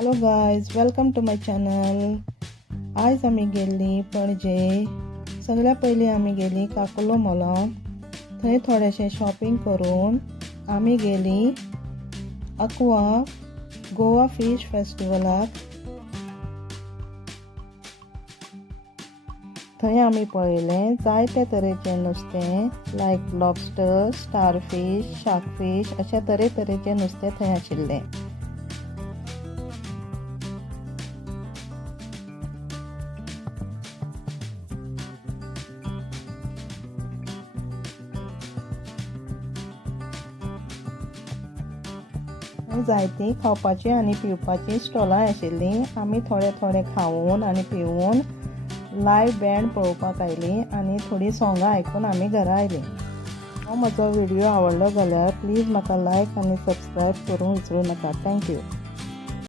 Hello guys, welcome to my channel. आज आम्ही गेल्ली पणजे। सगळ्या पयलीं आम्ही गेली काकुलो मॉलान। थंय थोडेशें शॉपिंग करून आम्ही गेली अक्वा गोवा फिश फेस्टिवलाक। थंय आम्ही पळयलें जायते तरेचें नुस्तें लायक लॉबस्टर, स्टारफिश, शार्कफिश अशा तरेतरेचें नुस्तें थंय आशिल्लें। जायतीं खावपाची आनी पिवपाची स्टॉलां आशिल्लीं। आमी थोडे थोडे खावून आनी पिवून लायव्ह बँड पळोवपाक आयलीं आनी थोडीं सोंगां आयकून आमी घरा आयलीं। हो म्हजो व्हिडिओ आवडलो जाल्यार प्लीज म्हाका लायक आनी सबस्क्रायब करूंक विसरूं नाका। थँक्यू।